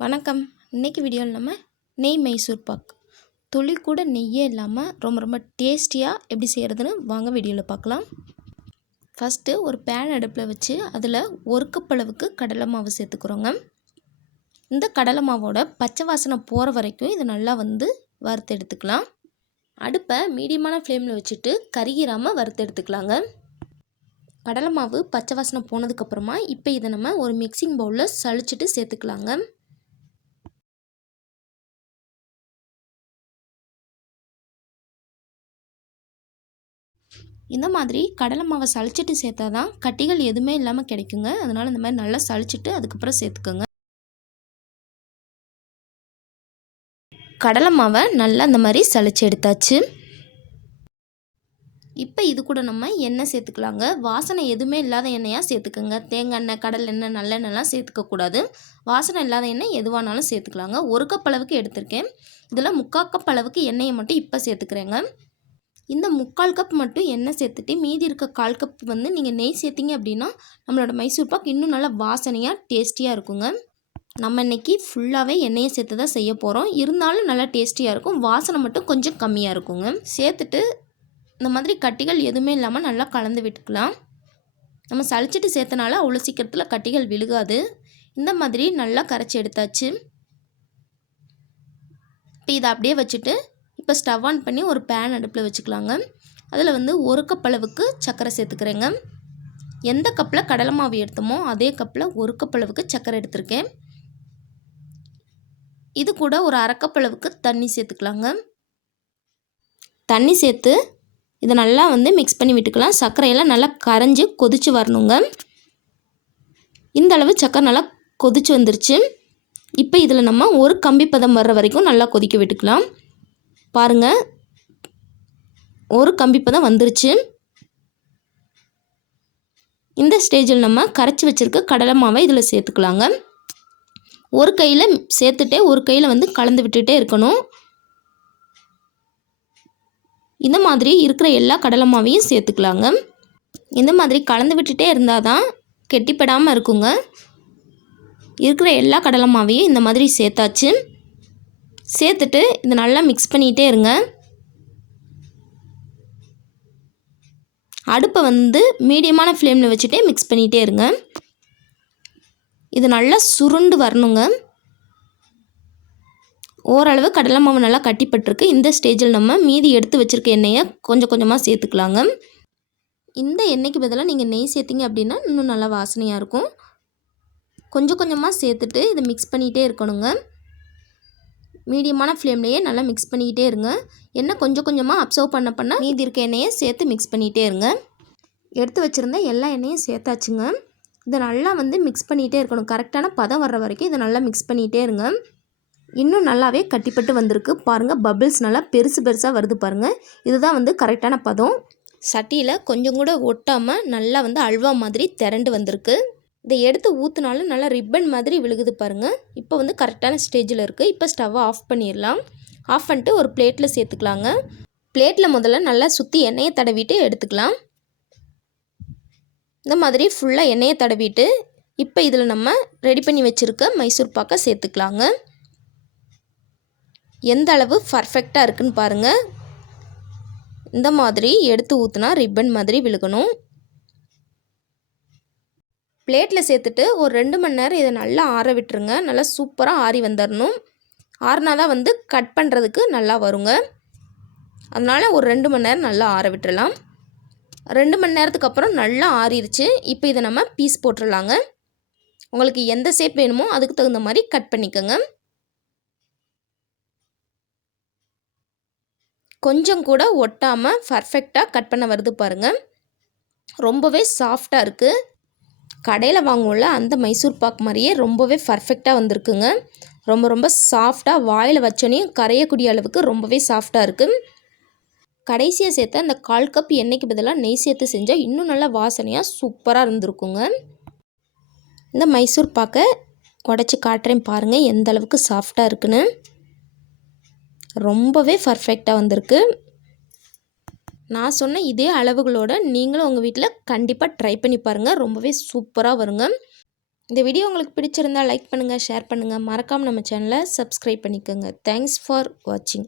வணக்கம். இன்றைக்கி வீடியோவில் நம்ம நெய் மைசூர் பாக் துளி கூட நெய்யே இல்லாமல் ரொம்ப டேஸ்டியாக எப்படி செய்கிறதுன்னு வாங்க வீடியோவில் பார்க்கலாம். ஃபஸ்ட்டு ஒரு பேன் அடுப்பில் வச்சு அதில் 1 கப் அளவுக்கு கடலை மாவு சேர்த்துக்கிறோங்க. இந்த கடலை மாவோட பச்சை வாசனை போகிற வரைக்கும் இதை நல்லா வறுத்து எடுத்துக்கலாம். அடுப்பை மீடியமான ஃப்ளேமில் வச்சுட்டு கருகிராமல் வறுத்து எடுத்துக்கலாங்க. கடலை மாவு பச்சை வாசனை போனதுக்கப்புறமா இப்போ இதை நம்ம ஒரு மிக்சிங் பவுலில் சளிச்சிட்டு சேர்த்துக்கலாங்க. இந்த மாதிரி கடலை மாவை சளிச்சிட்டு சேர்த்தா தான் கட்டிகள் எதுவுமே இல்லாமல் கிடைக்குங்க. அதனால் இந்த மாதிரி நல்லா சளிச்சிட்டு அதுக்கப்புறம் சேர்த்துக்கோங்க. கடலை மாவை நல்லா இந்த மாதிரி சளிச்சு எடுத்தாச்சு. இப்போ இது கூட நம்ம எண்ணெய் சேர்த்துக்கலாங்க. வாசனை எதுவுமே இல்லாத எண்ணெயாக சேர்த்துக்கோங்க. தேங்காய் எண்ணெய், கடலை எண்ணெய், நல்லெண்ணெய்லாம் சேர்த்துக்கக்கூடாது. வாசனை இல்லாத எண்ணெய் எதுவானாலும் சேர்த்துக்கலாங்க. 1 கப் அளவுக்கு எடுத்திருக்கேன். இதில் 3/4 கப் அளவுக்கு எண்ணெயை மட்டும் இப்போ சேர்த்துக்கிறேங்க. இந்த 3/4 கப் மட்டும் எண்ணெய் சேர்த்துட்டு மீதி இருக்க 1/4 கப் நீங்கள் நெய் சேர்த்திங்க அப்படின்னா நம்மளோட மைசூர் பாக் இன்னும் நல்லா வாசனையாக டேஸ்டியாக இருக்குங்க. நம்ம இன்றைக்கி ஃபுல்லாகவே எண்ணெயை சேர்த்து தான் செய்ய போகிறோம். இருந்தாலும் நல்லா டேஸ்டியாக இருக்கும். வாசனை மட்டும் கொஞ்சம் கம்மியாக இருக்குங்க. சேர்த்துட்டு இந்த மாதிரி கட்டிகள் எதுவுமே இல்லாமல் நல்லா கலந்து விட்டுக்கலாம். நம்ம சளிச்சிட்டு சேர்த்தனால அவ்வளோ சீக்கிரத்தில் கட்டிகள் விழுகாது. இந்த மாதிரி நல்லா கரைச்சி எடுத்தாச்சு. இப்போ இதை அப்படியே வச்சுட்டு இப்போ ஸ்டவ் ஆன் பண்ணி ஒரு பேன் அடுப்பில் வச்சுக்கலாங்க. அதில் 1 கப் அளவுக்கு சர்க்கரை சேர்த்துக்கிறேங்க. எந்த கப்பில் கடலை மாவு எடுத்தோமோ அதே கப்பில் 1 கப் அளவுக்கு சர்க்கரை எடுத்திருக்கேன். இது கூட ஒரு 1/2 கப் அளவுக்கு தண்ணி சேர்த்துக்கலாங்க. தண்ணி சேர்த்து இதை நல்லா மிக்ஸ் பண்ணி விட்டுக்கலாம். சர்க்கரையெல்லாம் நல்லா கரைஞ்சி கொதித்து வரணுங்க. இந்த அளவு சர்க்கரை நல்லா கொதித்து வந்துருச்சு. இப்போ இதில் நம்ம ஒரு கம்பி பதம் வர்ற வரைக்கும் நல்லா கொதிக்க விட்டுக்கலாம். பாருங்கள், ஒரு கம்பி பதம் வந்துருச்சு. இந்த ஸ்டேஜில் நம்ம கரைச்சி வச்சுருக்க கடலை மாவை இதில் சேர்த்துக்கலாங்க. ஒரு கையில் சேர்த்துட்டே ஒரு கையில் கலந்து விட்டுட்டே இருக்கணும். இந்த மாதிரி இருக்கிற எல்லா கடலை மாவையும் சேர்த்துக்கலாங்க. இந்த மாதிரி கலந்து விட்டுட்டே இருந்தால் தான் கெட்டிப்படாமல் இருக்குங்க. இருக்கிற எல்லா கடலை மாவையும் இந்த மாதிரி சேர்த்தாச்சு. சேர்த்துட்டு இதை நல்லா மிக்ஸ் பண்ணிகிட்டே இருங்க. அடுப்பை மீடியமான ஃப்ளேமில் வச்சுட்டே மிக்ஸ் பண்ணிகிட்டே இருங்க. இது நல்லா சுருண்டு வரணுங்க. ஓரளவு கடலை மாவு நல்லா கட்டிப்பட்டிருக்கு. இந்த ஸ்டேஜில் நம்ம மீதி எடுத்து வச்சுருக்க எண்ணெயை கொஞ்சம் கொஞ்சமாக சேர்த்துக்கலாங்க. இந்த எண்ணெய்க்கு பதிலாக நீங்கள் நெய் சேர்த்திங்க அப்படின்னா இன்னும் நல்லா வாசனையாக இருக்கும். கொஞ்சம் கொஞ்சமாக சேர்த்துட்டு இதை மிக்ஸ் பண்ணிகிட்டே இருக்கணுங்க. மீடியமான ஃப்ளேம்லேயே நல்லா மிக்ஸ் பண்ணிக்கிட்டே இருங்க. எண்ணெய் கொஞ்சம் கொஞ்சமாக அப்சர்வ் பண்ண மீதி இருக்க எண்ணெயை சேர்த்து மிக்ஸ் பண்ணிகிட்டே இருங்க. எடுத்து வச்சுருந்த எல்லா எண்ணெயும் சேர்த்தாச்சுங்க. இதை நல்லா மிக்ஸ் பண்ணிகிட்டே இருக்கணும். கரெக்டான பதம் வர்ற வரைக்கும் இதை நல்லா மிக்ஸ் பண்ணிகிட்டே இருங்க. இன்னும் நல்லாவே கட்டிப்பட்டு வந்திருக்கு. பாருங்கள், பபிள்ஸ் நல்லா பெருசாக வருது பாருங்கள். இதுதான் கரெக்டான பதம். சட்டியில் கொஞ்சம் கூட ஒட்டாமல் நல்லா அல்வா மாதிரி திரண்டு வந்திருக்கு. இதை எடுத்து ஊற்றினாலும் நல்லா ரிப்பன் மாதிரி விழுகுது பாருங்கள். இப்போ கரெக்டான ஸ்டேஜில் இருக்குது. இப்போ ஸ்டவ்வை ஆஃப் பண்ணிடலாம். ஆஃப் பண்ணிட்டு ஒரு பிளேட்டில் சேர்த்துக்கலாங்க. பிளேட்டில் முதல்ல நல்லா சுற்றி எண்ணெயை தடவிட்டு எடுத்துக்கலாம். இந்த மாதிரி ஃபுல்லாக எண்ணெயை தடவிட்டு இப்போ இதில் நம்ம ரெடி பண்ணி வச்சுருக்க மைசூர் பாக்கை சேர்த்துக்கலாங்க. எந்த அளவு பர்ஃபெக்டாக இருக்குன்னு பாருங்கள். இந்த மாதிரி எடுத்து ஊற்றினா ரிப்பன் மாதிரி விழுகணும். பிளேட்டில் சேர்த்துட்டு ஒரு 2 மணி நேரம் இதை நல்லா ஆற விட்டுருங்க. நல்லா சூப்பராக ஆறி வந்துடணும். ஆறினா தான் கட் பண்ணுறதுக்கு நல்லா வருங்க. அதனால் ஒரு 2 மணி நேரம் நல்லா ஆற விட்டுறலாம். 2 மணி நேரத்துக்கு அப்புறம் நல்லா ஆறிடுச்சு. இப்போ இதை நம்ம பீஸ் போட்டுடலாங்க. உங்களுக்கு எந்த ஷேப் வேணுமோ அதுக்கு தகுந்த மாதிரி கட் பண்ணிக்கோங்க. கொஞ்சம் கூட ஒட்டாமல் பர்ஃபெக்டாக கட் பண்ண வருது பாருங்கள். ரொம்பவே சாஃப்டாக இருக்குது. கடையில் வாங்குவோம்ல அந்த மைசூர் பாக் மாதிரியே ரொம்பவே பர்ஃபெக்டாக வந்திருக்குங்க. ரொம்ப சாஃப்டாக வாயில் வச்சோனையும் கரையக்கூடிய அளவுக்கு ரொம்பவே சாஃப்டாக இருக்குது. கடைசியாக சேர்த்து அந்த 1/4 கப் எண்ணெய்க்கு பதிலாக நெய் சேர்த்து செஞ்சால் இன்னும் நல்லா வாசனையாக சூப்பராக இருந்திருக்குங்க. இந்த மைசூர் பாக்கை உடச்சி காட்டுறேன் பாருங்கள் எந்த அளவுக்கு சாஃப்டாக இருக்குன்னு. ரொம்பவே பர்ஃபெக்டாக வந்திருக்கு. நான் சொன்ன இதே அளவுகளோடு நீங்களும் உங்கள் வீட்டில் கண்டிப்பாக ட்ரை பண்ணி பாருங்கள். ரொம்பவே சூப்பராக வருங்க. இந்த வீடியோ உங்களுக்கு பிடிச்சிருந்தால் லைக் பண்ணுங்கள், ஷேர் பண்ணுங்கள். மறக்காமல் நம்ம சேனலை சப்ஸ்கிரைப் பண்ணிக்கோங்க. தேங்க்ஸ் ஃபார் வாட்சிங்.